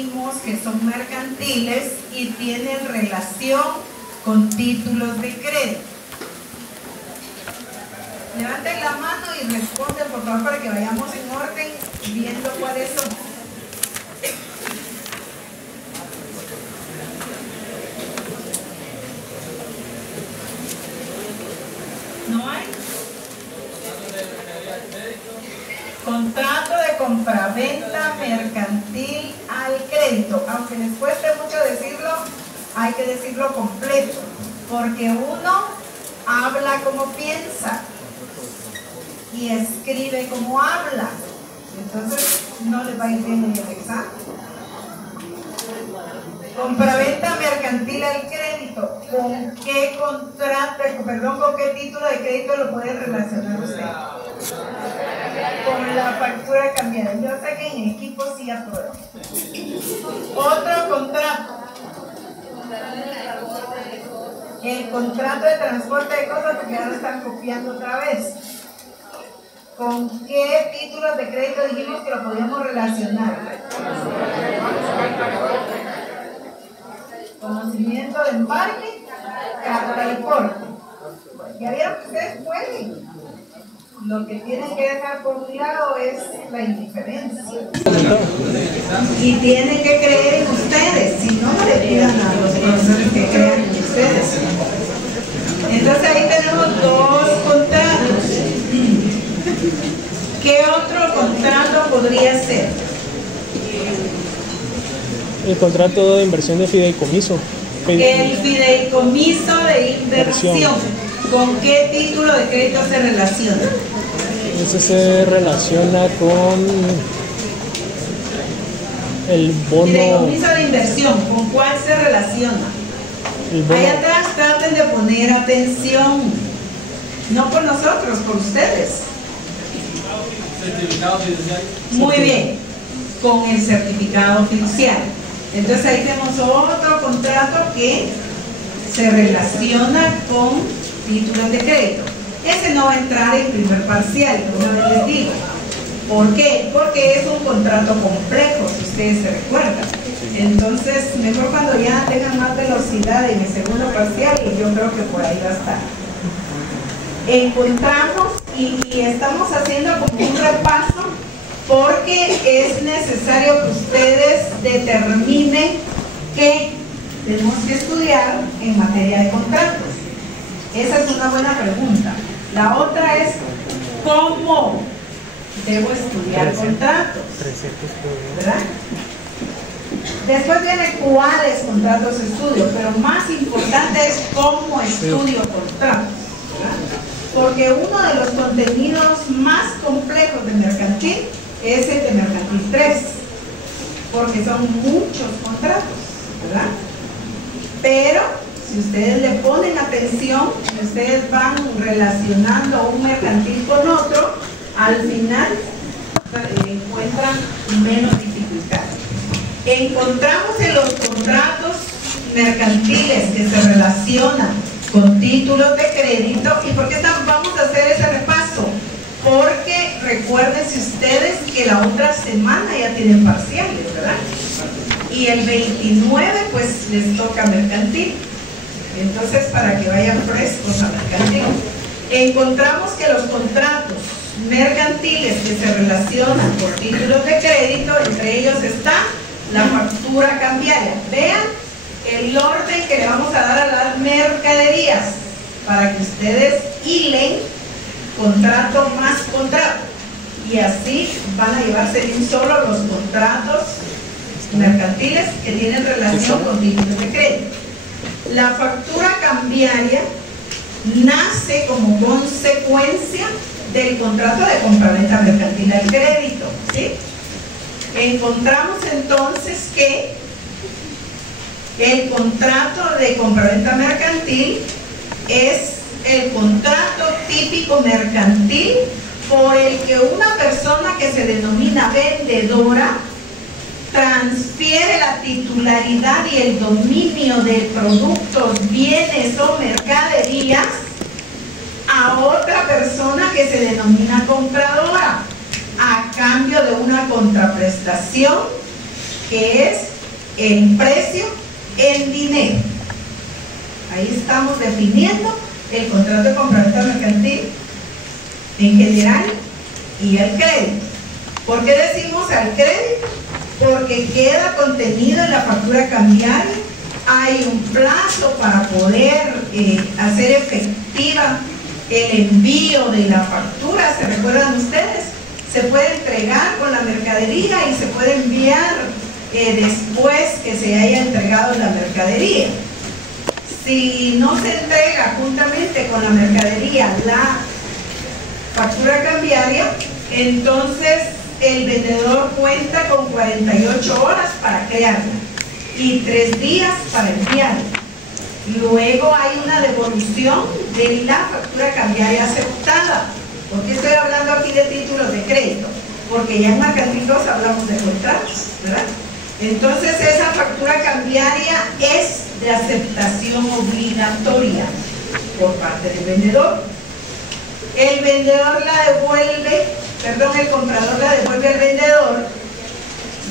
dijimos que son mercantiles y tienen relación con títulos de crédito? Levanten la mano y responden, por favor, para que vayamos en orden viendo cuáles son. ¿No hay? Contrato de compraventa mercantil al crédito. Aunque les cueste mucho decirlo, hay que decirlo completo, porque uno habla como piensa y escribe como habla. Entonces no les va a ir bien en el examen. Compraventa mercantil al crédito. ¿Con qué contrato, con qué título de crédito lo puede relacionar usted? Con la factura cambiada. Yo sé que en equipo sí apruebo. Otro contrato. El contrato de transporte de cosas, porque ya lo están copiando otra vez. ¿Con qué títulos de crédito dijimos que lo podíamos relacionar? Conocimiento de embarque, carta de porte. Ya vieron que ustedes pueden. Lo que tienen que dejar por un lado es la indiferencia. Y tienen que creer en ustedes. Si no, no le pidan a los profesores que crean en ustedes. Entonces ahí tenemos dos contratos. ¿Qué otro contrato podría ser? El contrato de inversión de fideicomiso. El fideicomiso de inversión. ¿Con qué título de crédito se relaciona? Ese se relaciona con el bono. Fideicomiso de inversión, ¿con cuál se relaciona? El bono. Ahí atrás traten de poner atención. No por nosotros, por ustedes. Certificado fiduciario. Muy bien, con el certificado fiduciario. Entonces ahí tenemos otro contrato que se relaciona con títulos de crédito. Ese no va a entrar en primer parcial, como una vez les digo. ¿Por qué? Porque es un contrato complejo, si ustedes se recuerdan. Entonces, mejor cuando ya tengan más velocidad en el segundo parcial, y yo creo que por ahí va a estar. Encontramos y estamos haciendo como un repaso porque es necesario que ustedes determinen qué tenemos que estudiar en materia de contratos. Esa es una buena pregunta. La otra es ¿cómo debo estudiar contratos? ¿Verdad? Después viene cuáles contratos estudio, pero más importante es cómo estudio contratos, ¿verdad? Porque uno de los contenidos más complejos de mercantil es el de mercantil 3, porque son muchos contratos, ¿verdad? Pero si ustedes le ponen atención, ustedes van relacionando un mercantil con otro, al final encuentran menos dificultad. Encontramos en los contratos mercantiles que se relacionan con títulos de crédito. ¿Y por qué vamos a hacer ese repaso? Porque recuérdense ustedes que la otra semana ya tienen parciales, ¿verdad? Y el 29 pues les toca mercantil. Entonces, para que vayan frescos a mercantil. Encontramos que los contratos mercantiles que se relacionan por títulos de crédito, entre ellos está la factura cambiaria. Vean el orden que le vamos a dar a las mercaderías para que ustedes hilen contrato más contrato y así van a llevarse bien solo los contratos mercantiles que tienen relación con títulos de crédito. La factura cambiaria nace como consecuencia del contrato de compraventa mercantil al crédito, ¿sí? Encontramos entonces que el contrato de compraventa mercantil es el contrato típico mercantil por el que una persona que se denomina vendedora transfiere la titularidad y el dominio de productos, bienes o mercaderías a otra persona que se denomina compradora a cambio de una contraprestación que es el precio en dinero. Ahí estamos definiendo el contrato de compraventa mercantil en general y el crédito. ¿Por qué decimos al crédito? Porque queda contenido en la factura cambiaria. Hay un plazo para poder hacer efectiva el envío de la factura. ¿Se recuerdan ustedes? Se puede entregar con la mercadería y se puede enviar después que se haya entregado la mercadería. Si no se entrega juntamente con la mercadería la factura cambiaria, entonces el vendedor cuenta con 48 horas para crearla y 3 días para enviarla. Luego hay una devolución de la factura cambiaria aceptada. ¿Por qué estoy hablando aquí de títulos de crédito? Porque ya en mercantil hablamos de contratos, ¿verdad? Entonces esa factura cambiaria es de aceptación obligatoria por parte del vendedor. El vendedor la devuelve, el comprador la devuelve al vendedor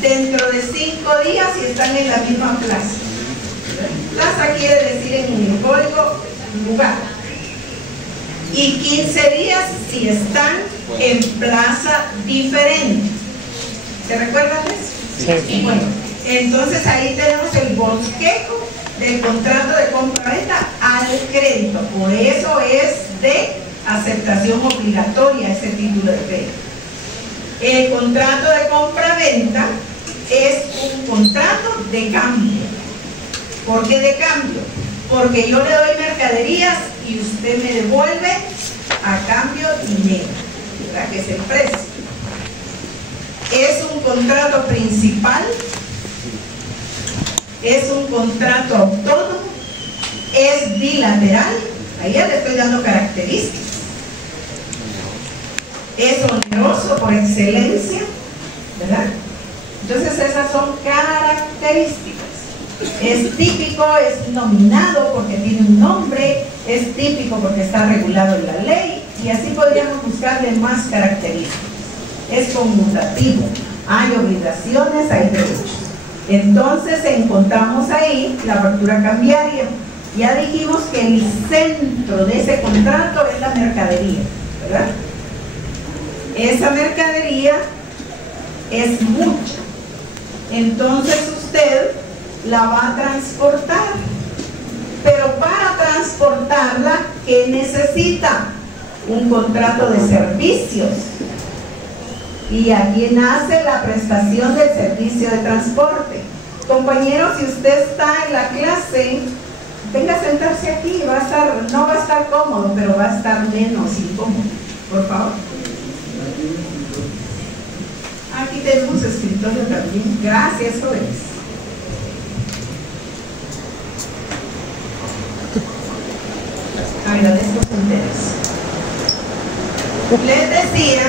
dentro de 5 días si están en la misma plaza. Plaza quiere decir en el código lugar. Y 15 días si están en plaza diferente. ¿Se recuerdan de eso? Sí. Bueno, entonces ahí tenemos el bosquejo del contrato de compra-venta al crédito. Por eso es de aceptación obligatoria ese título de crédito. El contrato de compra-venta es un contrato de cambio. ¿Por qué de cambio? Porque yo le doy mercaderías y usted me devuelve a cambio dinero, ¿verdad? Que es el precio. Es un contrato principal, es un contrato autónomo, es bilateral, ahí ya le estoy dando características. Es oneroso por excelencia, ¿verdad? Entonces esas son características. Es típico, es nominado porque tiene un nombre, es típico porque está regulado en la ley, y así podríamos buscarle más características. Es conmutativo, hay obligaciones, hay derechos. Entonces encontramos ahí la factura cambiaria. Ya dijimos que el centro de ese contrato es la mercadería, ¿verdad? Esa mercadería es mucha. Entonces usted la va a transportar. Pero para transportarla, ¿qué necesita? Un contrato de servicios. Y aquí nace la prestación del servicio de transporte. Compañeros, si usted está en la clase, venga a sentarse aquí, no va a estar cómodo, pero va a estar menos incómodo. Por favor. Aquí tenemos escritorio también. Gracias, jóvenes. Agradezco su interés. Les decía,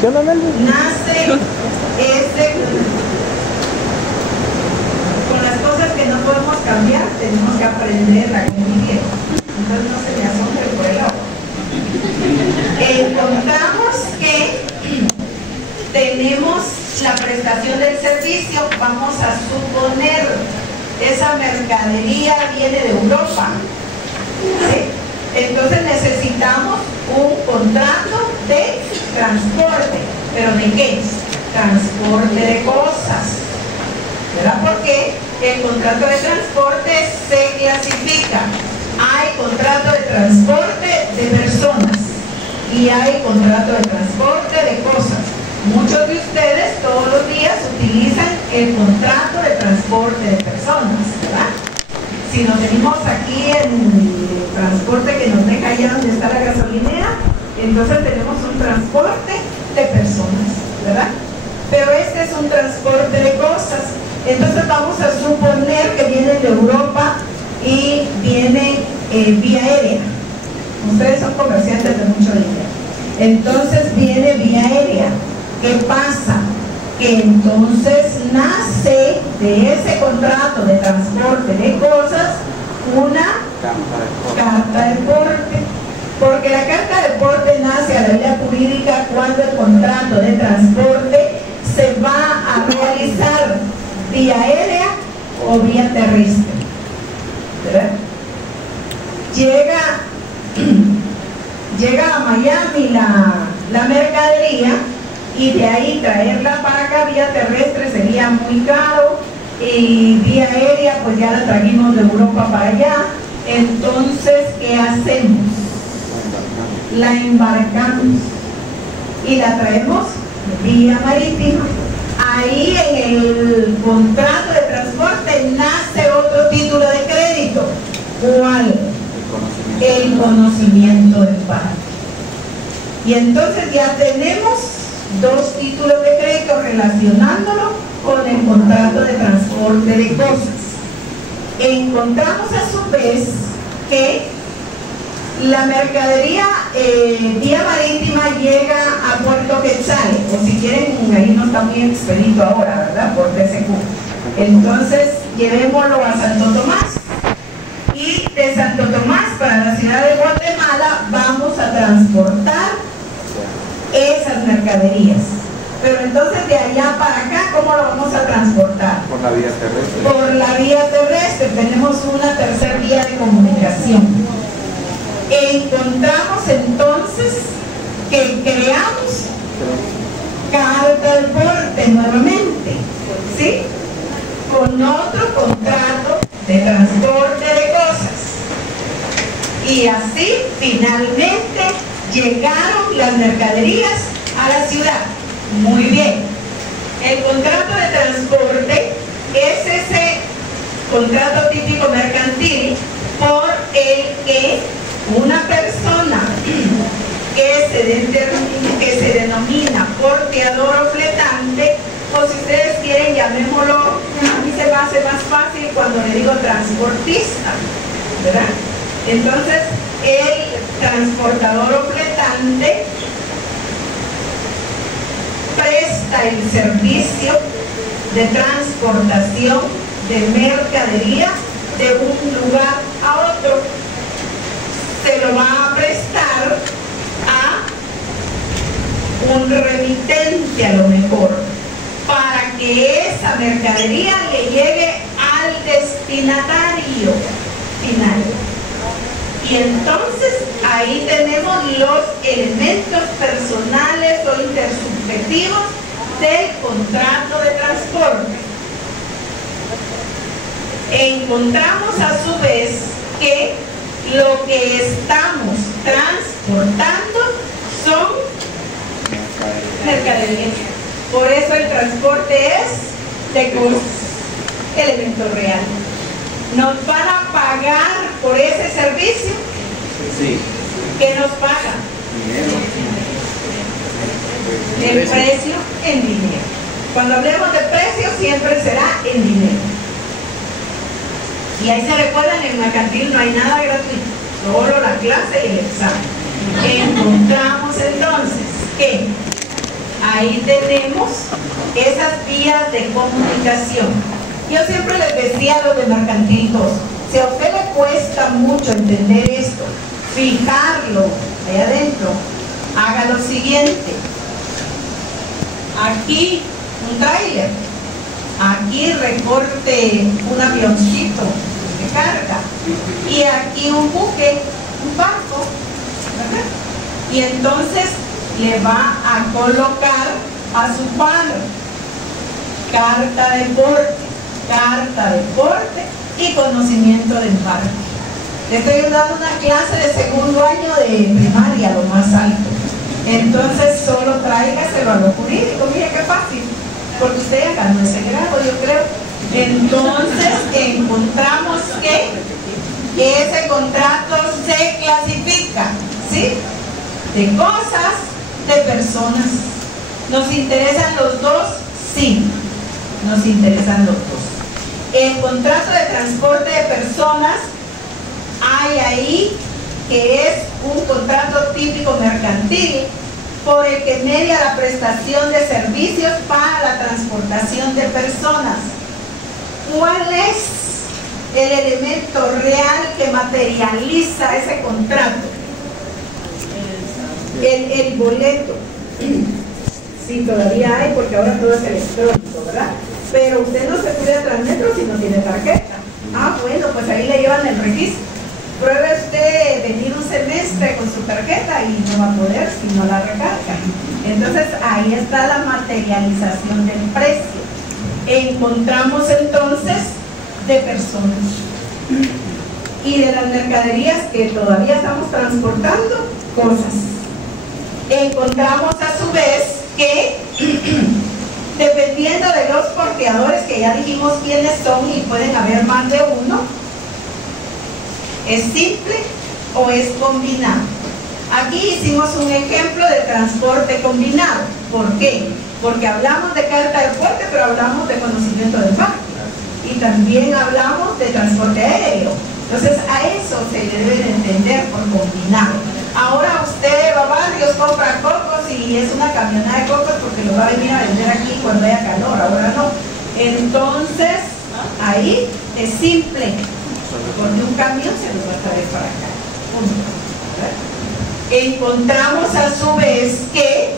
¿Qué onda, Melvin? nace con las cosas que no podemos cambiar, tenemos que aprender a convivir. Entonces no se me asombre por el agua. Encontramos que tenemos la prestación del servicio. Vamos a suponer esa mercadería viene de Europa, ¿sí? Entonces necesitamos un contrato de transporte. ¿Pero de qué? Transporte de cosas, ¿verdad? Porque el contrato de transporte se clasifica. Hay contrato de transporte de personas y hay contrato de transporte de cosas. Muchos de ustedes todos los días utilizan el contrato de transporte de personas, ¿verdad? Si nos venimos aquí en el transporte que nos deja allá donde está la gasolinera, entonces tenemos un transporte de personas, ¿verdad? Pero este es un transporte de cosas. Entonces vamos a suponer que viene de Europa y viene vía aérea. Ustedes son comerciantes de mucho dinero. Entonces viene vía aérea. ¿Qué pasa? Que entonces nace de ese contrato de transporte de cosas una carta de porte. Porque la carta de porte nace a la vida jurídica cuando el contrato de transporte se va a realizar vía aérea terrestre, ¿verdad? Llega a Miami la mercadería, y de ahí traerla para acá vía terrestre sería muy caro, y vía aérea pues ya la trajimos de Europa para allá. Entonces, ¿qué hacemos? La embarcamos y la traemos vía marítima. Ahí en el contrato de transporte nace otro título de crédito. ¿Cuál? El conocimiento del parque. Y entonces ya tenemos dos títulos de crédito relacionándolo con el contrato de transporte de cosas. Encontramos a su vez que la mercadería vía marítima llega a Puerto Quetzal, o si quieren, ahí no está muy expedito ahora, ¿verdad? Por TCQ. Entonces, llevémoslo a Santo Tomás. Y de Santo Tomás para la ciudad de Guatemala vamos a transportar esas mercaderías. Pero entonces de allá para acá, ¿cómo lo vamos a transportar? Por la vía terrestre. Por la vía terrestre. Tenemos una tercera vía de comunicación. Encontramos entonces que creamos carta de porte nuevamente, ¿sí? Con otro contrato de transporte de cosas. Y así finalmente llegaron las mercaderías a la ciudad. Muy bien. El contrato de transporte es ese contrato típico mercantil por el que una persona que se denomina porteador o fletante, o si ustedes quieren llamémoslo, a mí se me hace más fácil cuando le digo transportista, ¿verdad? Entonces el transportador o fletante presta el servicio de transportación de mercadería de un lugar a otro. Se lo va a prestar a un remitente a lo mejor, para que esa mercadería le llegue al destinatario final. Y entonces ahí tenemos los elementos personales o intersubjetivos del contrato de transporte. Encontramos a su vez que lo que estamos transportando son mercaderías. Por eso el transporte es de cosas, elemento real. ¿Nos van a pagar por ese servicio? Sí. ¿Qué nos pagan? Dinero. El precio en dinero. Cuando hablemos de precio siempre será en dinero. Y ahí se recuerdan, en mercantil no hay nada gratuito, solo la clase y el examen. Encontramos entonces que ahí tenemos esas vías de comunicación. Yo siempre les decía a los de mercantil 2, si a usted le cuesta mucho entender esto, fijarlo ahí adentro, haga lo siguiente. Aquí un tráiler, aquí recorte un avioncito de carga, y aquí un buque, un barco, ¿verdad? Y entonces le va a colocar a su par carta de porte y conocimiento del embarque. Le estoy dando una clase de segundo año de primaria, lo más alto. Entonces solo tráigaselo a lo jurídico. Mire qué fácil, porque usted ya ganó ese grado, yo creo. Entonces encontramos que ese contrato se clasifica, ¿sí? De cosas, de personas. ¿Nos interesan los dos? Sí, nos interesan los dos. El contrato de transporte de personas, hay ahí que es un contrato típico mercantil por el que media la prestación de servicios para la transportación de personas. ¿Cuál es el elemento real que materializa ese contrato? El boleto. Sí, todavía hay, porque ahora todo es electrónico, ¿verdad? Pero usted no se sube a Transmetro si no tiene tarjeta. Ah, bueno, pues ahí le llevan el registro. Pruebe usted venir un semestre con su tarjeta y no va a poder si no la recarga. Entonces ahí está la materialización del precio. Encontramos entonces de personas y de las mercaderías que todavía estamos transportando, cosas. Encontramos a su vez que dependiendo de los porteadores, que ya dijimos quiénes son y pueden haber más de uno, ¿es simple o es combinado? Aquí hicimos un ejemplo de transporte combinado. ¿Por qué? Porque hablamos de carta de porte, pero hablamos de conocimiento del barco. Y también hablamos de transporte aéreo. Entonces a eso se le debe de entender por combinado. Ahora usted va a Barrios, compra cocos y es una camioneta de cocos porque los va a venir a vender aquí cuando haya calor, ahora no. Entonces ahí es simple, porque un camión se los va a traer para acá. Encontramos a su vez que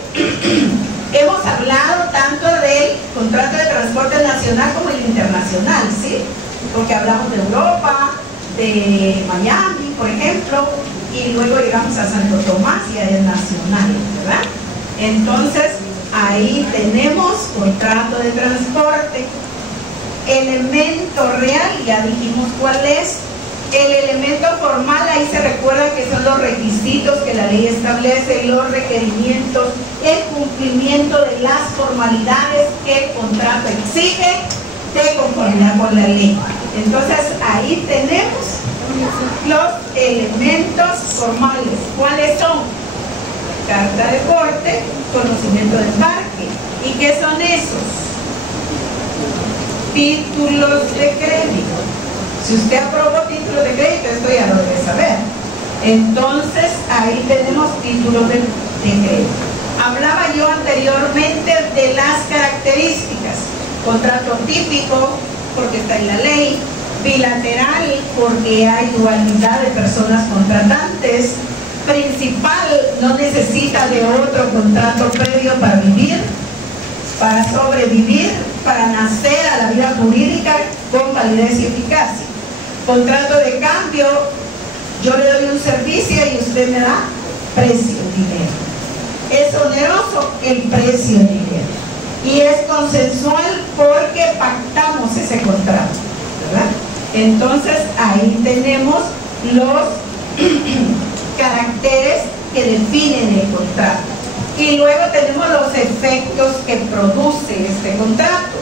hemos hablado tanto del contrato de transporte nacional como el internacional, ¿sí? Porque hablamos de Europa, de Miami, por ejemplo, y luego llegamos a Santo Tomás y a el nacional, ¿verdad? Entonces, ahí tenemos contrato de transporte. Elemento real, ya dijimos cuál es. El elemento formal, ahí se recuerda que son los requisitos que la ley establece, los requerimientos, el cumplimiento de las formalidades que el contrato exige de conformidad con la ley. Entonces ahí tenemos los elementos formales. ¿Cuáles son? Carta de porte, conocimiento del embarque. ¿Y qué son esos? Títulos de crédito. Si usted aprobó títulos de crédito, esto ya lo debe saber. Entonces, ahí tenemos títulos de crédito. Hablaba yo anteriormente de las características. Contrato típico, porque está en la ley. Bilateral, porque hay dualidad de personas contratantes. Principal, no necesita de otro contrato previo para vivir, para sobrevivir, para nacer a la vida jurídica con validez y eficacia. Contrato de cambio, yo le doy un servicio y usted me da precio, dinero. Es oneroso el precio, dinero. Y es consensual porque pactamos ese contrato, ¿verdad? Entonces ahí tenemos los caracteres que definen el contrato. Y luego tenemos los efectos que produce este contrato.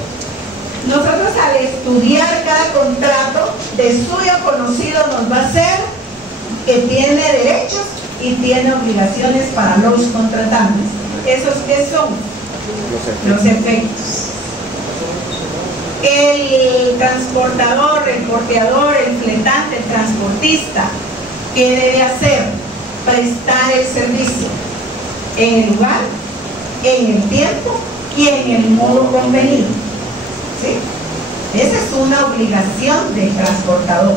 Nosotros al estudiar cada contrato, de suyo conocido nos va a ser que tiene derechos y tiene obligaciones para los contratantes. ¿Esos qué son? Los efectos. El transportador, el porteador, el fletante, el transportista, ¿qué debe hacer? Prestar el servicio en el lugar, en el tiempo y en el modo convenido. ¿Sí? Esa es una obligación del transportador.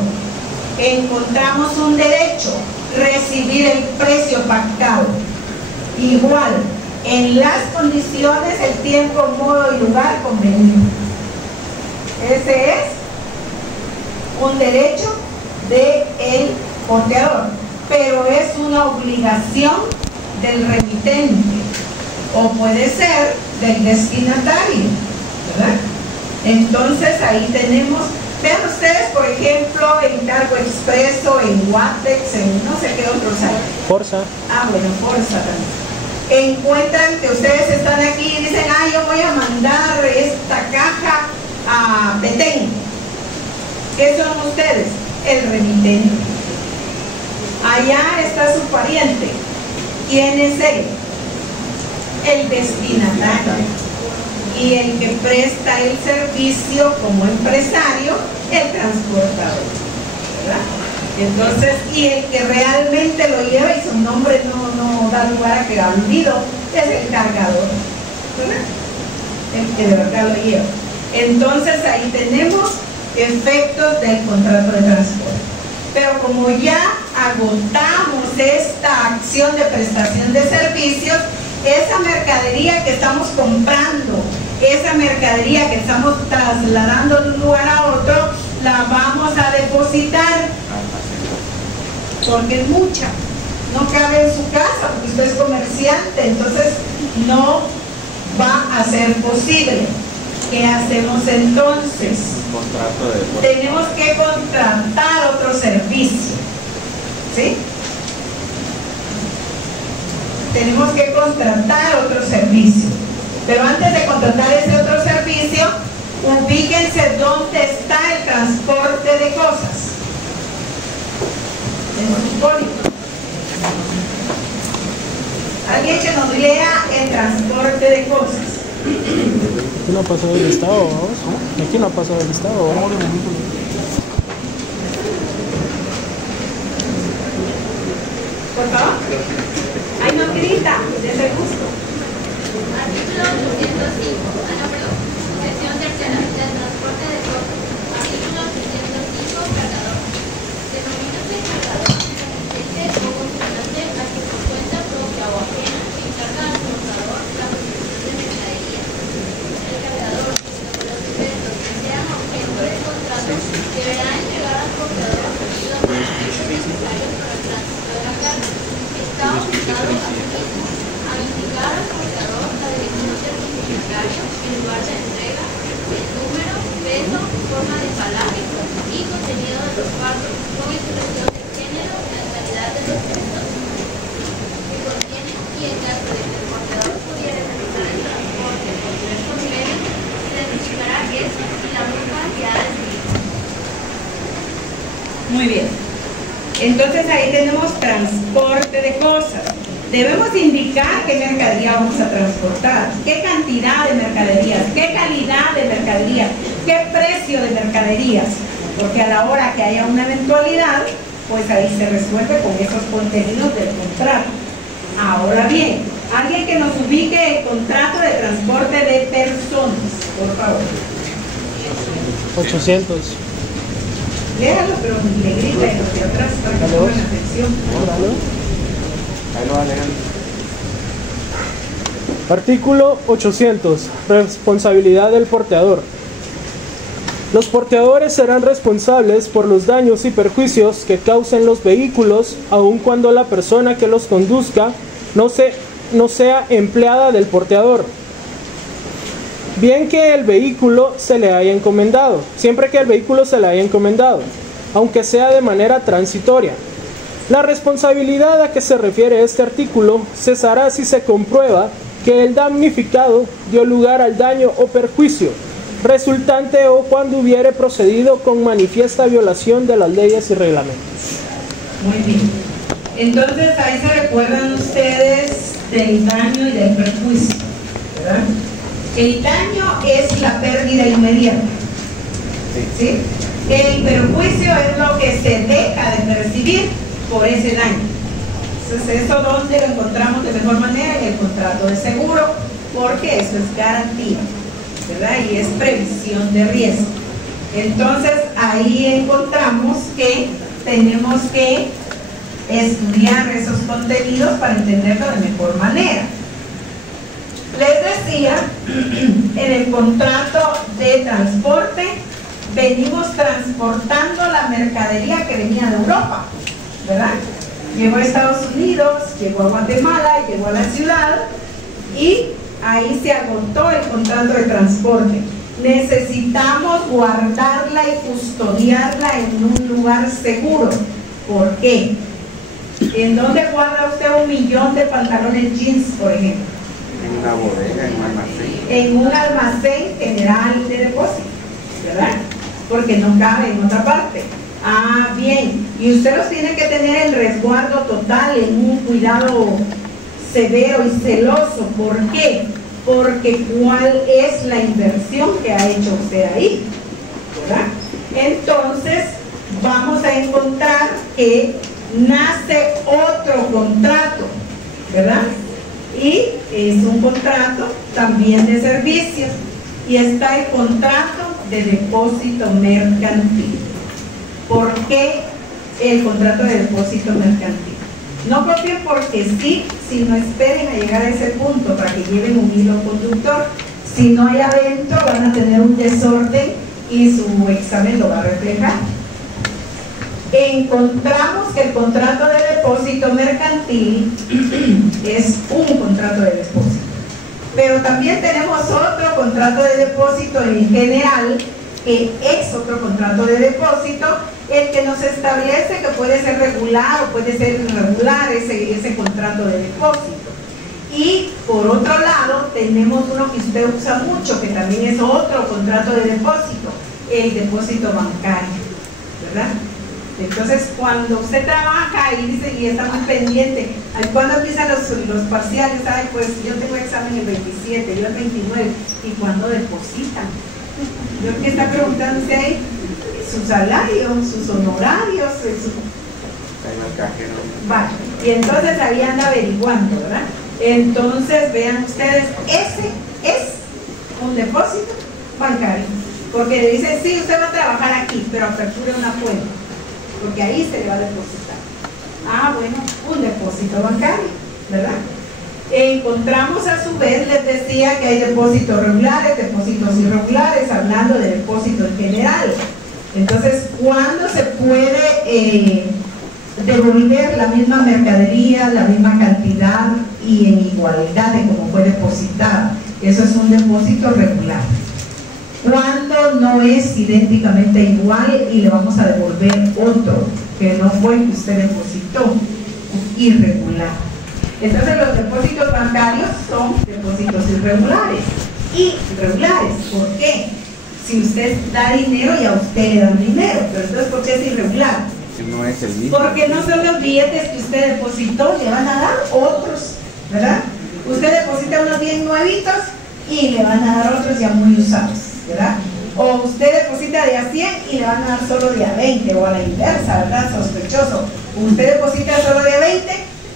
Encontramos un derecho, recibir el precio pactado. Igual, en las condiciones, el tiempo, modo y lugar convenido. Ese es un derecho del porteador, pero es una obligación del remitente o puede ser del destinatario, ¿verdad? Entonces ahí tenemos, vean ustedes por ejemplo en Cargo Expreso, en Watex, en no sé qué otros hay. Forza. Ah, bueno, Forza también. Encuentran que ustedes están aquí y dicen, ah, yo voy a mandar esta caja a Petén. ¿Qué son ustedes? El remitente. Allá está su pariente. ¿Quién es él? El destinatario. Y el que presta el servicio como empresario, el transportador, ¿verdad? Entonces, y el que realmente lo lleva y su nombre no da lugar a que olvido, es el cargador, ¿verdad? El que de verdad lo lleva. Entonces ahí tenemos efectos del contrato de transporte. Pero como ya agotamos esta acción de prestación de servicios, esa mercadería que estamos comprando, esa mercadería que estamos trasladando de un lugar a otro, la vamos a depositar, porque es mucha, no cabe en su casa, porque usted es comerciante, entonces no va a ser posible. ¿Qué hacemos entonces? Contrato de depósito. Tenemos que contratar otro servicio, ¿sí? Tenemos que contratar otro servicio. Pero antes de contratar ese otro servicio, ubíquense dónde está el transporte de cosas. En su código. Alguien que nos lea el transporte de cosas. Aquí no pasó el listado, vamos. Aquí no pasó el listado, vamos. Por favor. Ay, no grita, desde el gusto. Artículo 805. Perdón. Sección tercera. Del transporte de cosas. Artículo 805. Cargador. Denomínase cargador. Ente o contribuyente a que por cuenta propia o ajena encarga al portador la distribución de mercaderías. El cargador y los diversos que sean objeto del contrato deberá entregar al portador los documentos necesarios para el tránsito de la carga. Está obligado asimismo a indicar al portador la dirección del destinatario, el lugar de entrega, el número, peso, forma de embalaje y contenido de los fardos con expresión de género y la calidad de los productos que contienen, y en caso de que el portador pudiera realizar el transporte por diversos medios, se identificará eso y la multa que ha de seguir. Muy bien. Entonces ahí tenemos transporte de cosas. Debemos indicar qué mercadería vamos a transportar, qué cantidad de mercaderías, qué calidad de mercaderías, qué precio de mercaderías, porque a la hora que haya una eventualidad, pues ahí se resuelve con esos contenidos del contrato. Ahora bien, alguien que nos ubique el contrato de transporte de personas, por favor. 800. Léalo, pero le grita en los de atrás para que pongan atención. Ahí lo va a leer. Artículo 800. Responsabilidad del porteador. Los porteadores serán responsables por los daños y perjuicios que causen los vehículos, aun cuando la persona que los conduzca no sea empleada del porteador. Bien que el vehículo se le haya encomendado, siempre que el vehículo se le haya encomendado, aunque sea de manera transitoria. La responsabilidad a que se refiere este artículo cesará si se comprueba que el damnificado dio lugar al daño o perjuicio resultante o cuando hubiere procedido con manifiesta violación de las leyes y reglamentos. Muy bien. Entonces ahí se recuerdan ustedes del daño y del perjuicio, ¿verdad? El daño es la pérdida inmediata, ¿sí? El perjuicio es lo que se deja de percibir por ese daño. Entonces, ¿eso dónde lo encontramos de mejor manera? En el contrato de seguro, porque eso es garantía, ¿verdad? Y es previsión de riesgo. Entonces, ahí encontramos que tenemos que estudiar esos contenidos para entenderlo de mejor manera. Les decía, en el contrato de transporte venimos transportando la mercadería que venía de Europa, ¿verdad? Llegó a Estados Unidos, llegó a Guatemala, llegó a la ciudad y ahí se agotó el contrato de transporte. Necesitamos guardarla y custodiarla en un lugar seguro. ¿Por qué? ¿En dónde guarda usted 1 millón de pantalones jeans, por ejemplo? En una bodega, en un almacén. En un almacén general de depósito, ¿verdad? Porque no cabe en otra parte. Ah, bien. Y usted los tiene que tener en resguardo total, en un cuidado severo y celoso. ¿Por qué? Porque ¿cuál es la inversión que ha hecho usted ahí? ¿Verdad? Entonces, vamos a encontrar que nace otro contrato, ¿verdad? Y es un contrato también de servicios. Y está el contrato de depósito mercantil. ¿Por qué el contrato de depósito mercantil? No copien porque sí, sino esperen a llegar a ese punto para que lleven un hilo conductor. Si no hay adentro, van a tener un desorden y su examen lo va a reflejar. Encontramos que el contrato de depósito mercantil es un contrato de depósito, pero también tenemos otro contrato de depósito en general, que es otro contrato de depósito, el que nos establece que puede ser regular o puede ser irregular ese contrato de depósito. Y por otro lado tenemos uno que usted usa mucho, que también es otro contrato de depósito, el depósito bancario, ¿verdad? Entonces, cuando usted trabaja y dice, y está muy pendiente, ¿cuándo empiezan los parciales? Ay, pues yo tengo examen el 27, yo el 29, ¿y cuándo depositan? Yo que está preguntándose ahí, su salario, sus honorarios, Vale, y entonces ahí anda averiguando, ¿verdad? Entonces, vean ustedes, ese es un depósito bancario, porque le dicen, sí, usted va a trabajar aquí, pero aperture una cuenta, porque ahí se le va a depositar. Ah, bueno, un depósito bancario, ¿verdad? Encontramos a su vez, les decía que hay depósitos regulares, depósitos irregulares, hablando de depósito en general. Entonces, ¿cuándo se puede devolver la misma mercadería, la misma cantidad y en igualdad de como fue depositada? Eso es un depósito regular. Cuando no es idénticamente igual y le vamos a devolver otro que no fue el que usted depositó, irregular. Entonces los depósitos bancarios son depósitos irregulares. Irregulares, ¿por qué? Si usted da dinero y a usted le dan dinero, pero entonces ¿por qué es irregular? No es el mismo. Porque no son los billetes que usted depositó, le van a dar otros, ¿verdad? Usted deposita unos bien nuevitos y le van a dar otros ya muy usados, ¿verdad? O usted deposita de a 100 y le van a dar solo de a 20, o a la inversa, ¿verdad? Sospechoso. Usted deposita solo de a 20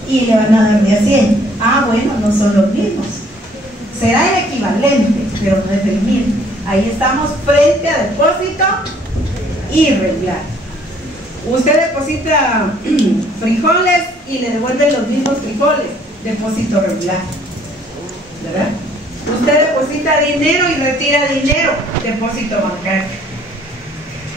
y le van a dar de a 100. Ah, bueno, no son los mismos. Será el equivalente, pero no es el mismo. Ahí estamos frente a depósito irregular. Usted deposita frijoles y le devuelven los mismos frijoles, depósito regular, ¿verdad? Usted deposita dinero y retira dinero, depósito bancario.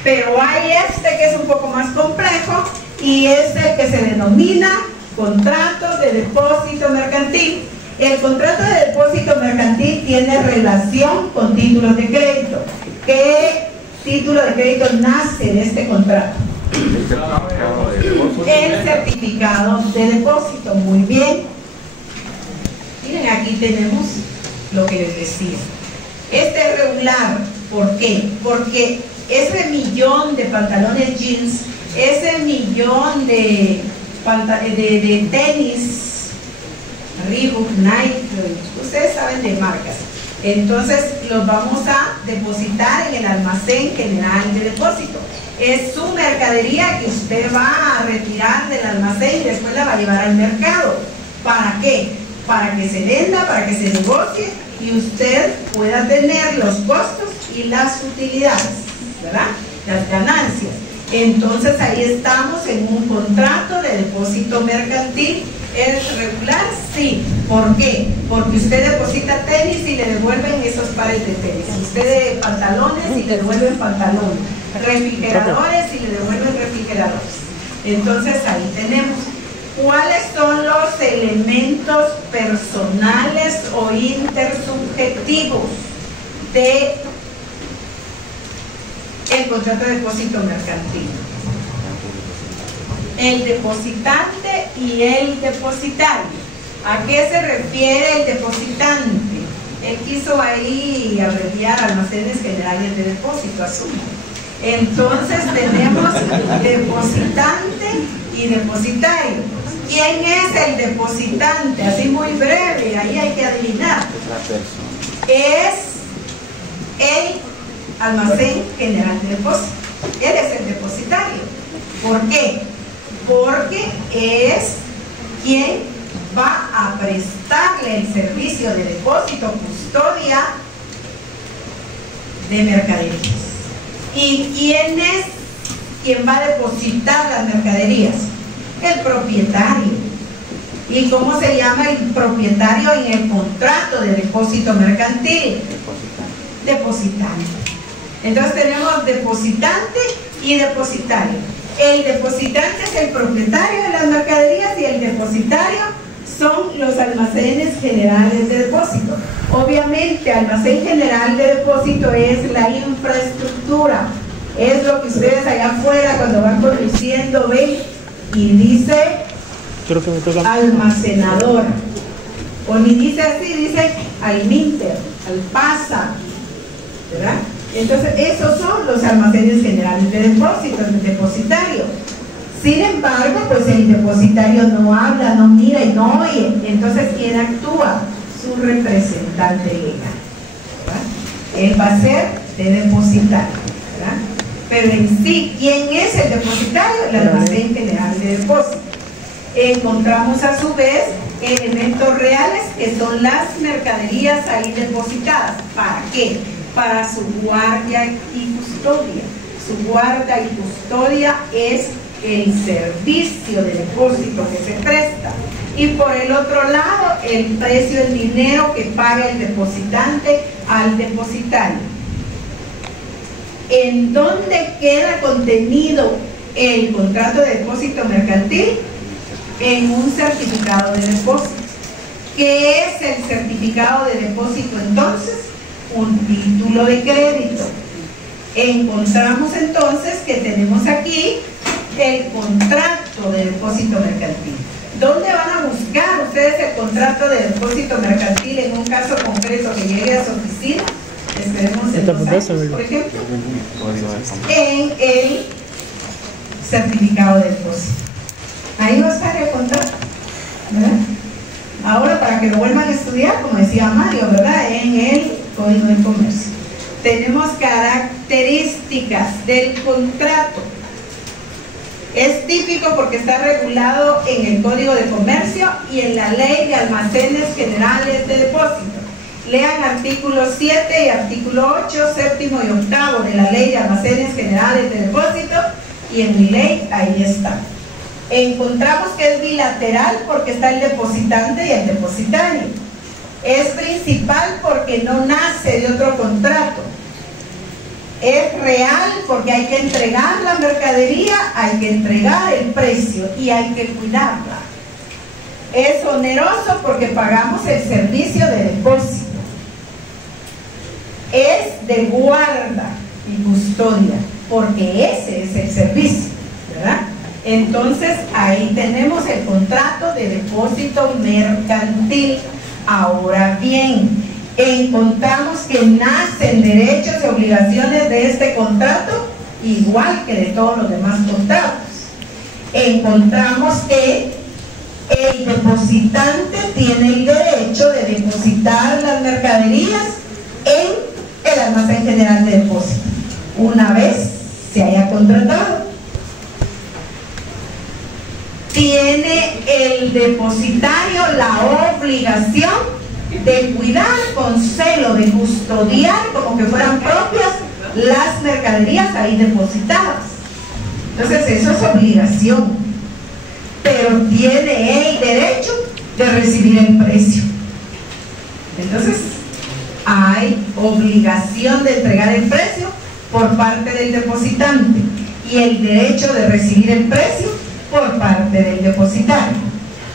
Pero hay este que es un poco más complejo y es el que se denomina contrato de depósito mercantil. El contrato de depósito mercantil tiene relación con títulos de crédito. ¿Qué título de crédito nace de este contrato? El certificado de depósito. Muy bien. Miren, aquí tenemos lo que les decía. Este es regular. ¿Por qué? Porque ese millón de pantalones jeans, ese millón de tenis Reebok, Nike, ustedes saben de marcas, entonces los vamos a depositar en el almacén general de depósito. Es su mercadería que usted va a retirar del almacén y después la va a llevar al mercado. ¿Para qué? Para que se venda, para que se negocie y usted pueda tener los costos y las utilidades, ¿verdad? Las ganancias. Entonces ahí estamos en un contrato de depósito mercantil. ¿Es regular? Sí. ¿Por qué? Porque usted deposita tenis y le devuelven esos pares de tenis. Usted pantalones y le devuelven pantalones. Refrigeradores y le devuelven refrigeradores. Entonces ahí tenemos. ¿Cuáles son los elementos personales o intersubjetivos de el contrato de depósito mercantil? El depositante y el depositario. ¿A qué se refiere el depositante? Él quiso ahí abreviar almacenes generales de depósito, asumo. Entonces tenemos depositante y depositario. ¿Quién es el depositante? Así muy breve, ahí hay que adivinar. Es el almacén general de depósito. Él es el depositario. ¿Por qué? Porque es quien va a prestarle el servicio de depósito, custodia de mercaderías. ¿Y quién es quien va a depositar las mercaderías? El propietario. ¿Y cómo se llama el propietario en el contrato de depósito mercantil? Depositante. Entonces tenemos depositante y depositario. El depositante es el propietario de las mercaderías y el depositario son los almacenes generales de depósito. Obviamente, almacén general de depósito es la infraestructura. Es lo que ustedes allá afuera cuando van conduciendo ven y dice Creo que me toca. almacenador. O ni dice así, dice alminter, alpasa, ¿verdad? Entonces, esos son los almacenes generales de depósito, el depositario. Sin embargo, pues el depositario no habla, no mira y no oye. Entonces, ¿quién actúa? Su representante legal, ¿verdad? Él va a ser de depositario, ¿verdad? Pero en sí, ¿quién es el depositario? El almacén general de depósito. Encontramos a su vez elementos reales que son las mercaderías ahí depositadas. ¿Para qué? Para su guardia y custodia. Su guarda y custodia es el servicio de depósito que se presta. Y por el otro lado, el precio, el dinero que paga el depositante al depositario. ¿En dónde queda contenido el contrato de depósito mercantil? En un certificado de depósito. ¿Qué es el certificado de depósito entonces? Un título de crédito. Encontramos entonces que tenemos aquí el contrato de depósito mercantil. ¿Dónde van a buscar ustedes el contrato de depósito mercantil en un caso concreto que llegue a su oficina? Esperemos en 2 años, por ejemplo, en el certificado de depósito. Ahí va a estar el contrato, ¿verdad? Ahora, para que lo vuelvan a estudiar, como decía Mario, ¿verdad? En el Código de Comercio. Tenemos características del contrato. Es típico porque está regulado en el Código de Comercio y en la Ley de Almacenes Generales de Depósito. Lean artículo 7 y artículo 8, séptimo y octavo de la Ley de Almacenes Generales de Depósito, y en mi ley ahí está. Encontramos que es bilateral porque está el depositante y el depositario. Es principal porque no nace de otro contrato. Es real porque hay que entregar la mercadería, hay que entregar el precio y hay que cuidarla. Es oneroso porque pagamos el servicio de depósito. Es de guarda y custodia porque ese es el servicio, ¿verdad? Entonces, ahí tenemos el contrato de depósito mercantil. Ahora bien, encontramos que nacen derechos y obligaciones de este contrato, igual que de todos los demás contratos. Encontramos que el depositante tiene el derecho de depositar las mercaderías en el almacén general de depósito, una vez se haya contratado. Tiene el depositario la obligación de cuidar con celo, de custodiar como que fueran propias las mercaderías ahí depositadas. Entonces eso es obligación, pero tiene el derecho de recibir el precio. Entonces hay obligación de entregar el precio por parte del depositante y el derecho de recibir el precio por parte del depositario.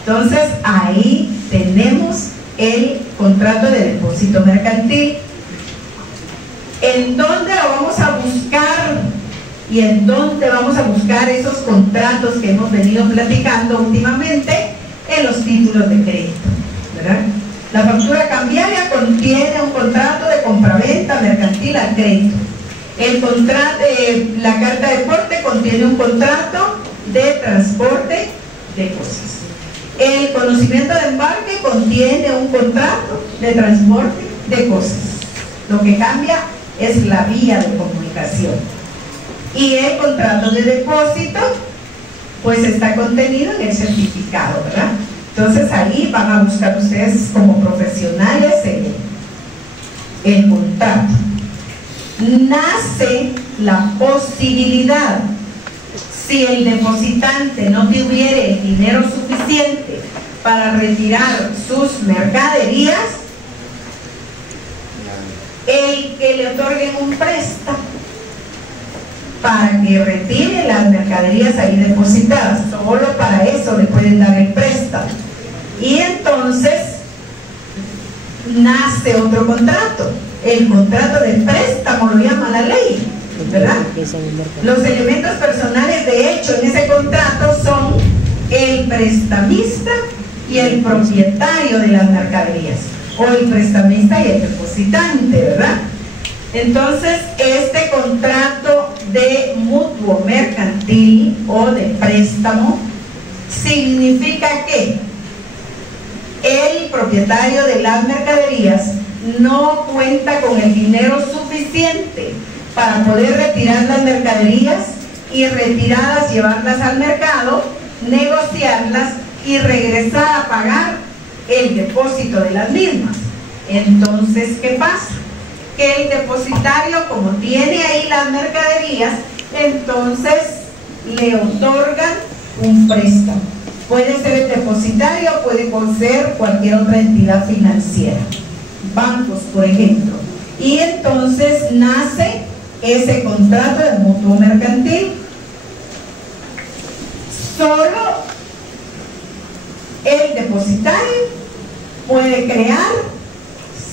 Entonces ahí tenemos el contrato de depósito mercantil. ¿En dónde lo vamos a buscar? ¿Y en dónde vamos a buscar esos contratos que hemos venido platicando últimamente? En los títulos de crédito, ¿verdad? La factura cambiaria contiene un contrato de compraventa mercantil al crédito. La carta de porte contiene un contrato de transporte de cosas. El conocimiento de embarque contiene un contrato de transporte de cosas. Lo que cambia es la vía de comunicación. Y el contrato de depósito, pues está contenido en el certificado, ¿verdad? Entonces ahí van a buscar ustedes como profesionales el contrato. Nace la posibilidad, si el depositante no tuviera el dinero suficiente para retirar sus mercaderías, el que le otorguen un préstamo para que retire las mercaderías ahí depositadas. Solo para eso le pueden dar el préstamo. Y entonces nace otro contrato. El contrato de préstamo lo llama la ley, ¿verdad? Los elementos personales de hecho en ese contrato son el prestamista y el propietario de las mercaderías, o el prestamista y el depositante, ¿verdad? Entonces, este contrato de mutuo mercantil o de préstamo significa que el propietario de las mercaderías no cuenta con el dinero suficiente para poder retirar las mercaderías y retiradas llevarlas al mercado, negociarlas y regresar a pagar el depósito de las mismas. Entonces, ¿qué pasa? Que el depositario, como tiene ahí las mercaderías, entonces le otorgan un préstamo. Puede ser el depositario, puede ser cualquier otra entidad financiera, bancos, por ejemplo. Y entonces nace ese contrato de mutuo mercantil. Solo el depositario puede crear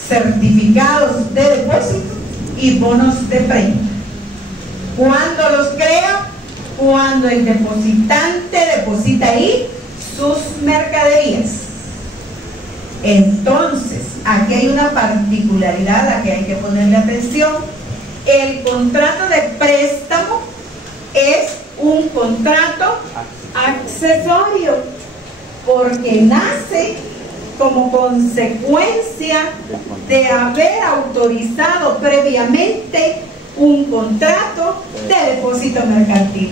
certificados de depósito y bonos de prenda. ¿Cuándo los crea? Cuando el depositante deposita ahí sus mercaderías. Entonces, aquí hay una particularidad a la que hay que ponerle atención. El contrato de préstamo es un contrato accesorio, porque nace como consecuencia de haber autorizado previamente un contrato de depósito mercantil.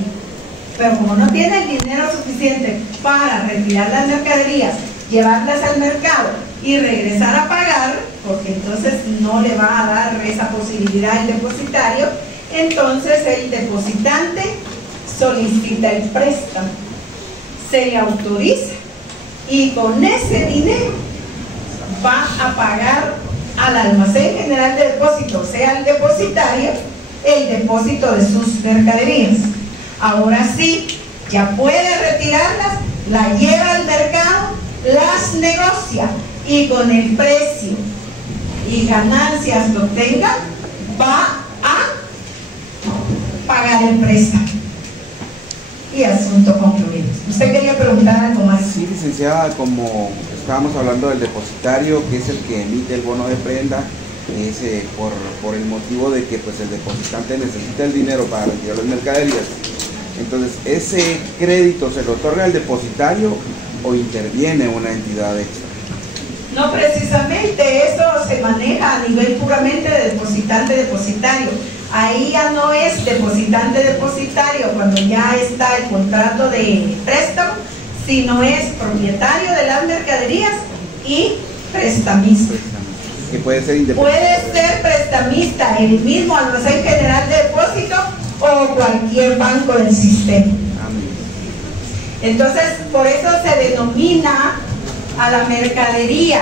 Pero como no tiene el dinero suficiente para retirar las mercaderías, llevarlas al mercado y regresar a pagar, porque entonces no le va a dar esa posibilidad al depositario, entonces el depositante solicita el préstamo, se le autoriza y con ese dinero va a pagar al almacén general de depósito, o sea, al depositario, el depósito de sus mercaderías. Ahora sí, ya puede retirarlas, la lleva al mercado, las negocia y con el precio y ganancias que obtenga va a pagar el préstamo. Y asunto concluido. ¿Usted quería preguntar algo más? Sí, licenciada, como estábamos hablando del depositario, que es el que emite el bono de prenda, es por el motivo de que pues el depositante necesita el dinero para retirar las mercaderías. Entonces, ¿ese crédito se lo otorga el depositario o interviene una entidad extra? No, precisamente eso se maneja a nivel puramente de depositante-depositario. Ahí ya no es depositante-depositario cuando ya está el contrato de préstamo, sino es propietario de las mercaderías y prestamista. Que puede ser independiente. Puede ser prestamista el mismo almacén general de depósito o cualquier banco del sistema. Amén. Entonces, por eso se denomina a la mercadería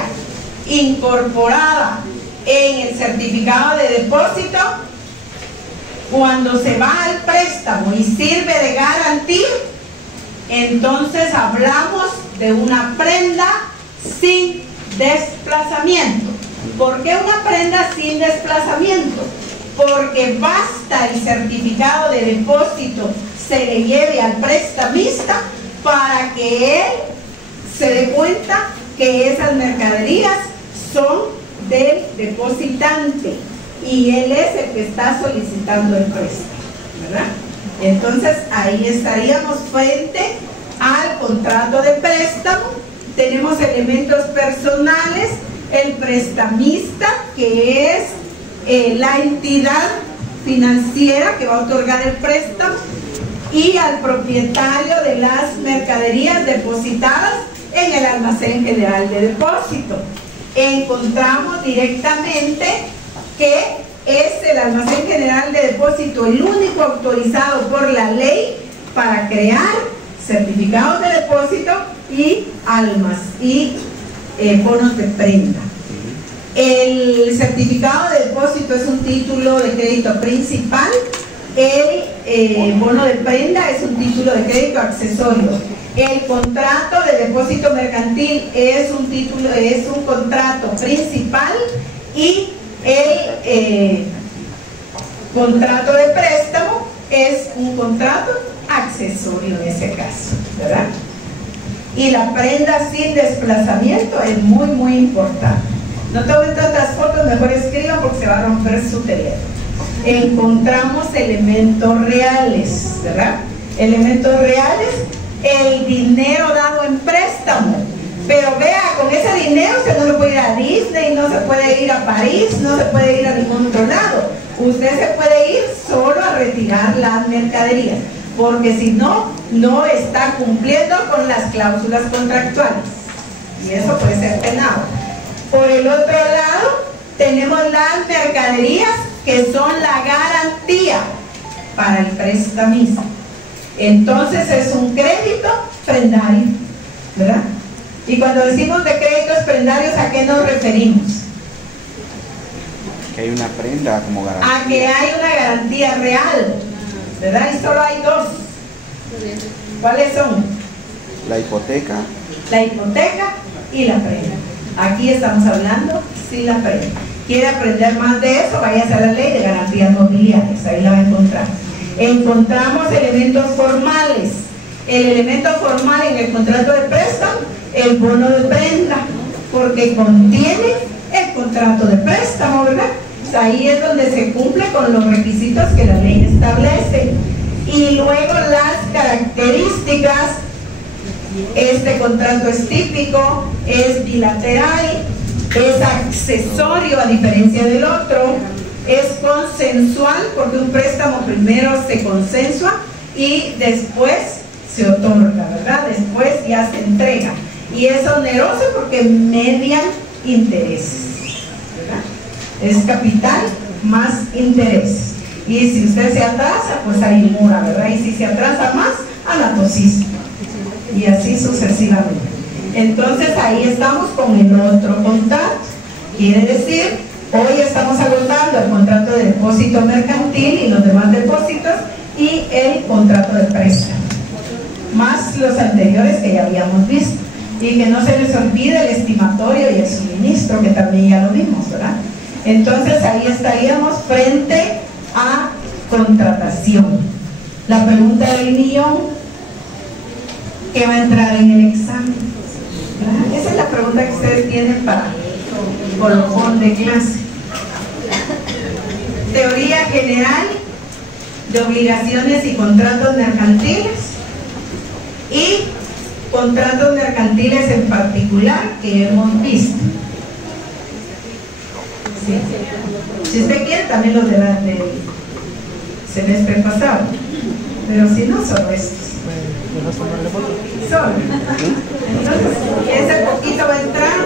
incorporada en el certificado de depósito cuando se va al préstamo y sirve de garantía. Entonces hablamos de una prenda sin desplazamiento. ¿Por qué una prenda sin desplazamiento? Porque basta el certificado de depósito se le lleve al prestamista para que él se dé cuenta que esas mercaderías son del depositante y él es el que está solicitando el préstamo, ¿verdad? Entonces ahí estaríamos frente al contrato de préstamo. Tenemos elementos personales, el prestamista, que es la entidad financiera que va a otorgar el préstamo, y al propietario de las mercaderías depositadas en el almacén general de depósito. Encontramos directamente que es el almacén general de depósito el único autorizado por la ley para crear certificados de depósito y almas y bonos de prenda. El certificado de depósito es un título de crédito principal El bono de prenda es un título de crédito accesorio. El contrato de depósito mercantil es un contrato principal, y el contrato de préstamo es un contrato accesorio en ese caso, ¿verdad? Y la prenda sin desplazamiento es muy, muy importante. No tomen tantas fotos, mejor escriban porque se va a romper su teléfono. Encontramos elementos reales, ¿verdad? Elementos reales, el dinero dado en préstamo. Pero vea, con ese dinero usted no se puede ir a Disney, no se puede ir a París, no se puede ir a ningún otro lado. Usted se puede ir solo a retirar las mercaderías, porque si no, no está cumpliendo con las cláusulas contractuales. Y eso puede ser penado. Por el otro lado, tenemos las mercaderías que son la garantía para el prestamista. Entonces es un crédito prendario, ¿verdad? Y cuando decimos de créditos prendarios, ¿a qué nos referimos? Que hay una prenda como garantía. A que hay una garantía real, ¿verdad? Y solo hay dos. ¿Cuáles son? La hipoteca. La hipoteca y la prenda. Aquí estamos hablando sin la prenda. ¿Quiere aprender más de eso? Váyase a la ley de garantías mobiliarias, ahí la va a encontrar. Encontramos elementos formales. El elemento formal en el contrato de préstamo, el bono de prenda, porque contiene el contrato de préstamo, ¿verdad? Pues ahí es donde se cumple con los requisitos que la ley establece. Y luego las características: este contrato es típico, es bilateral, es accesorio a diferencia del otro, es consensual, porque un préstamo primero se consensua y después se otorga, ¿verdad? Después ya se entrega. Y es oneroso porque median intereses, ¿verdad? Es capital más intereses. Y si usted se atrasa, pues ahí mora, ¿verdad? Y si se atrasa más, anatocismo. Y así sucesivamente. Entonces ahí estamos con el otro contrato. Quiere decir, hoy estamos agotando el contrato de depósito mercantil y los demás depósitos y el contrato de préstamo, más los anteriores que ya habíamos visto. Y que no se les olvide el estimatorio y el suministro, que también ya lo vimos, ¿verdad? Entonces ahí estaríamos frente a contratación. La pregunta del millón, ¿qué va a entrar en el examen? ¿Verdad? Esa es la pregunta que ustedes tienen para colofón de clase. Teoría general de obligaciones y contratos mercantiles, y contratos mercantiles en particular que hemos visto. ¿Sí? Si usted quiere, también los del semestre pasado, pero si no, solo estos. Solo. Entonces, ese poquito va a entrar.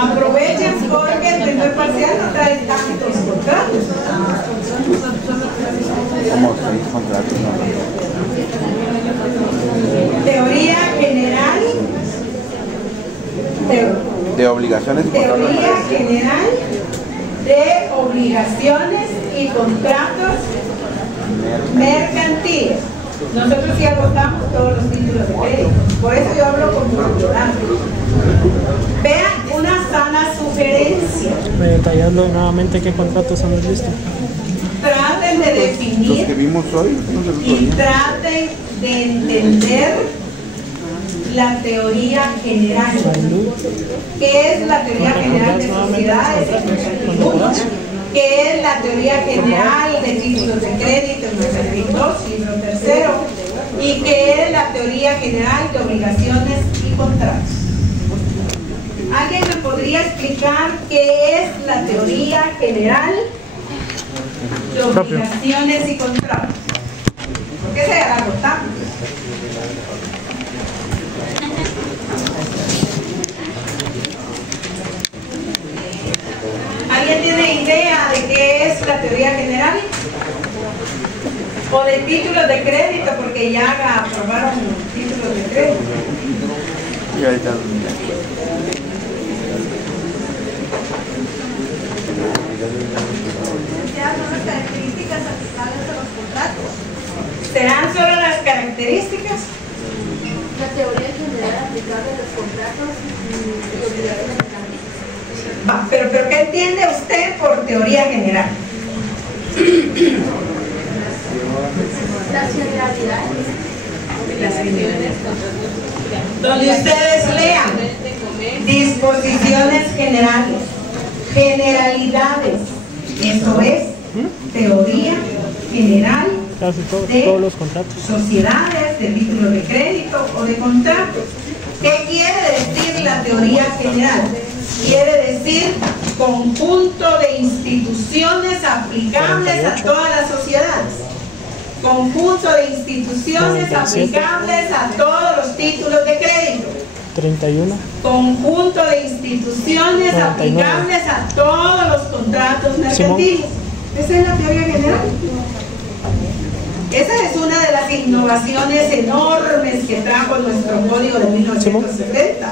Aprovechen porque el primer parcial no trae tantos contratos. ¿Cómo 6 contratos? Teoría general De obligaciones y contratos. teoría general de obligaciones y contratos mercantiles. Nosotros sí agotamos todos los títulos de crédito, por eso yo hablo con plural. Vean una sana sugerencia. Detallando nuevamente qué contratos son los listos. Traten de Los que definir vimos hoy, no se los y olviden. traten de entender la teoría general. ¿Qué es la teoría general de sociedades y mercantil? ¿Qué es la teoría general de títulos de crédito en mercantil 2, libro tercero? ¿Y qué es la teoría general de obligaciones y contratos? ¿Alguien me podría explicar qué es la teoría general de obligaciones y contratos? ¿Por qué se agotamos? ¿Alguien tiene idea de qué es la teoría general? O de títulos de crédito, porque ya aprobaron títulos de crédito. Y ahorita Ya son las características aplicales de los contratos. ¿Serán solo las características? La teoría general aplicable a los contratos y obligaciones mercantiles. Pero ¿qué entiende usted por teoría general? Las generalidades. Donde ustedes lean disposiciones generales, generalidades, eso es teoría general Casi de todos los contratos. sociedades, de títulos de crédito o de contratos. ¿Qué quiere decir la teoría general? Quiere decir conjunto de instituciones aplicables a todas las sociedades. Conjunto de instituciones 47. aplicables a todos los títulos de crédito. 31. Conjunto de instituciones 99. aplicables a todos los contratos mercantiles. Esa es la teoría general. Esa es una de las innovaciones enormes que trajo nuestro código de 1970.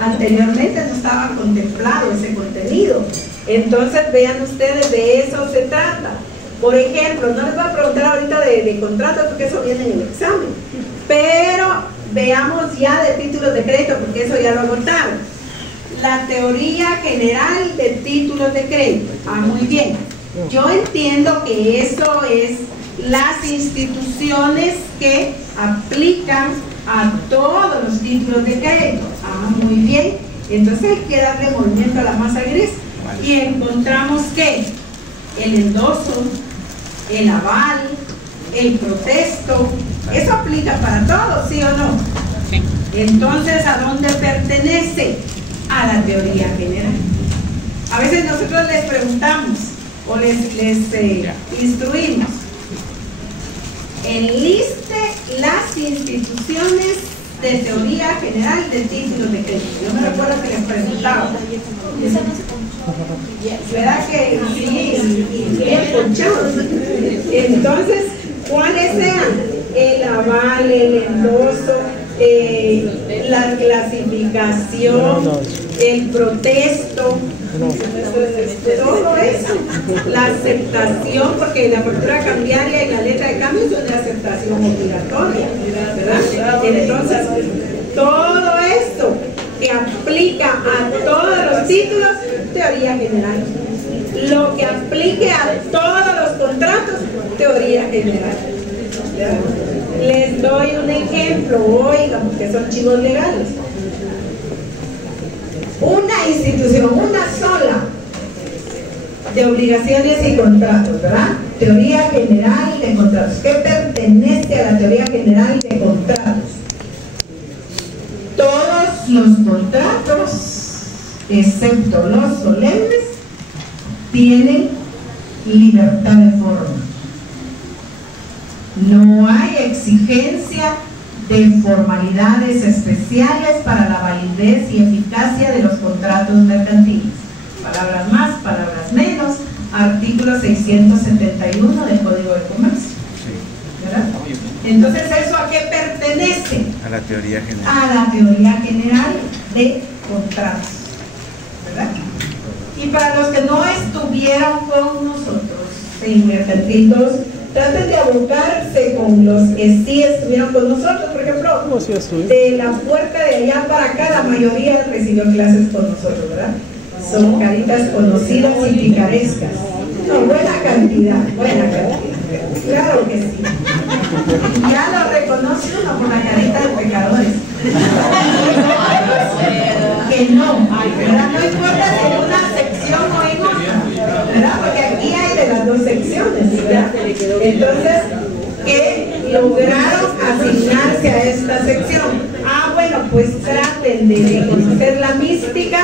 Anteriormente no estaba contemplado ese contenido. Entonces vean ustedes, de eso se trata. Por ejemplo, no les voy a preguntar ahorita de contratos porque eso viene en el examen, pero veamos ya de títulos de crédito porque eso ya lo agotaron. La teoría general de títulos de crédito. Muy bien. Yo entiendo que eso es las instituciones que aplican a todos los títulos de crédito. Muy bien. Entonces hay que darle movimiento a la masa gris. Y encontramos que el endoso, el aval, el protesto, eso aplica para todos, ¿sí o no? Sí. Entonces, ¿a dónde pertenece? A la teoría general. A veces nosotros les preguntamos o les instruimos. Enliste las instituciones de teoría general de títulos de crédito. Yo me recuerdo que les preguntaba. ¿Verdad que sí? Bien ponchados. Entonces, ¿cuáles sean? El aval, el endoso, la clasificación, el protesto, todo eso, la aceptación, porque la factura cambiaria y la letra de cambio son de aceptación obligatoria, ¿verdad? Entonces, todo esto que aplica a todos los títulos, teoría general. Lo que aplique a todos los contratos, teoría general. Les doy un ejemplo, oigan, porque son chivos legales. Una institución, una sola, de obligaciones y contratos, ¿verdad? Teoría general de contratos. ¿Qué pertenece a la teoría general de contratos? Todos los contratos, excepto los solemnes, tienen libertad de forma. No hay exigencia de formalidades especiales para la validez y eficacia de los contratos mercantiles. Palabras más, palabras menos, artículo 671 del Código de Comercio. ¿Verdad? Entonces, ¿eso a qué pertenece? A la teoría general. A la teoría general de contratos. ¿Verdad? Y para los que no estuvieron con nosotros en Mercantil 2, traten de abocarse con los que sí estuvieron con nosotros. Por ejemplo, de la puerta de allá para acá, la mayoría recibió clases con nosotros, ¿verdad? Son caritas conocidas y picarescas. No, buena cantidad, buena cantidad. Claro que sí. Ya lo reconoce uno por la carita de pecadores. Que no, ¿verdad? No importa si en una sección o en otra, ¿verdad? Porque aquí hay de las dos secciones, ¿verdad? Entonces, que lograron asignarse a esta sección. Bueno, pues traten de conocer la mística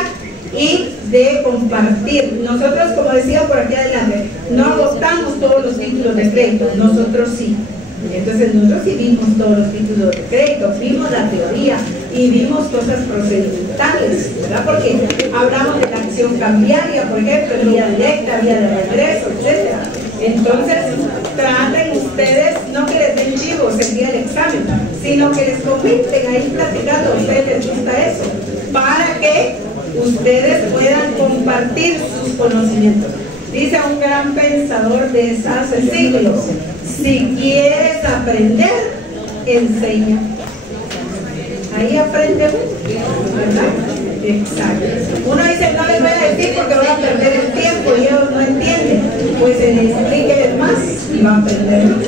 y de compartir. Nosotros, como decía por aquí adelante, no agotamos todos los títulos de crédito, nosotros sí. Entonces nosotros sí vimos todos los títulos de crédito, vimos la teoría y vimos cosas procedimentales, ¿verdad? Porque hablamos de la acción cambiaria, por ejemplo, vía directa, vía de regreso, etc. Entonces, traten ustedes, no que les den chivos el día del examen, sino que les comenten ahí platicando, a ustedes les gusta eso, para que ustedes puedan compartir sus conocimientos. Dice un gran pensador de hace siglos: Si quieres aprender, enseña. Ahí aprende uno, ¿verdad? Exacto. Uno dice, no les voy a decir porque voy a perder el tiempo y ellos no entienden. Pues se les explique más y va a aprender más.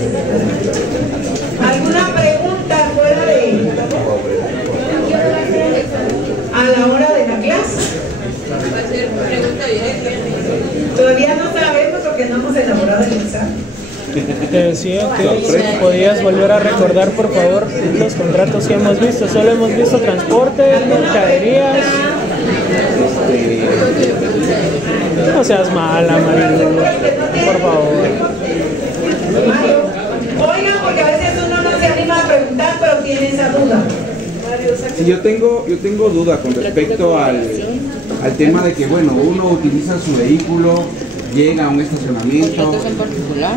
¿Alguna pregunta fuera de a la hora de la clase? Todavía no sabemos porque no hemos elaborado el examen. Te decía que si podías volver a recordar, por favor, los contratos que hemos visto. Solo hemos visto transporte, mercaderías. No seas mala, Marilu, por favor. Oigan, porque a veces uno no se anima a preguntar, pero tiene esa duda. Sí, yo tengo duda con respecto al tema de que, bueno, uno utiliza su vehículo, llega a un estacionamiento,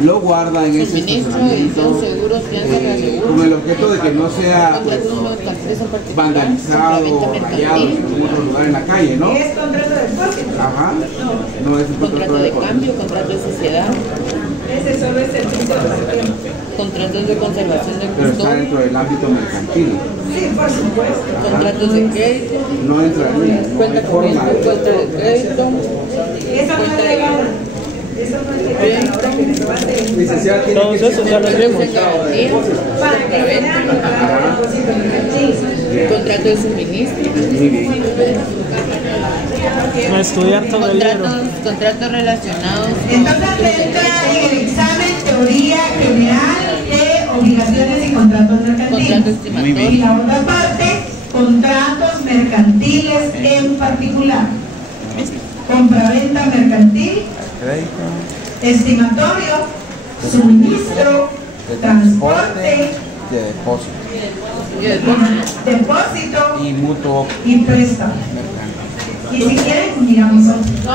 lo guarda en ese estacionamiento, con el objeto de que no sea pues, vandalizado, rayado en algún otro lugar en la calle, ¿no? ¿Es contrato de depósito? Ajá, no es un Contrato de cambio, contrato de sociedad, Ese solo es el servicio de parqueo. contratos de conservación de pero está custodia, dentro del ámbito mercantil. Sí, por supuesto. contratos de crédito, No entra en cuenta forma corriente, cuenta de crédito, Eso no es legal. Eso no es legal ahora que les pase. licenciada, tiene Todos esos ya los vimos. Para que vean el depósito mercantil. contrato de suministro, muy bien. A estudiar todo el libro. contratos relacionados Entonces entra en el examen teoría general de obligaciones y contratos mercantiles. contratos Y estimatorios, la otra parte, contratos mercantiles en particular. Compraventa mercantil, estimatorio, suministro, transporte, De depósito y el depósito y mutuo y préstamo. mercantil. Y si quieren, miramos otro.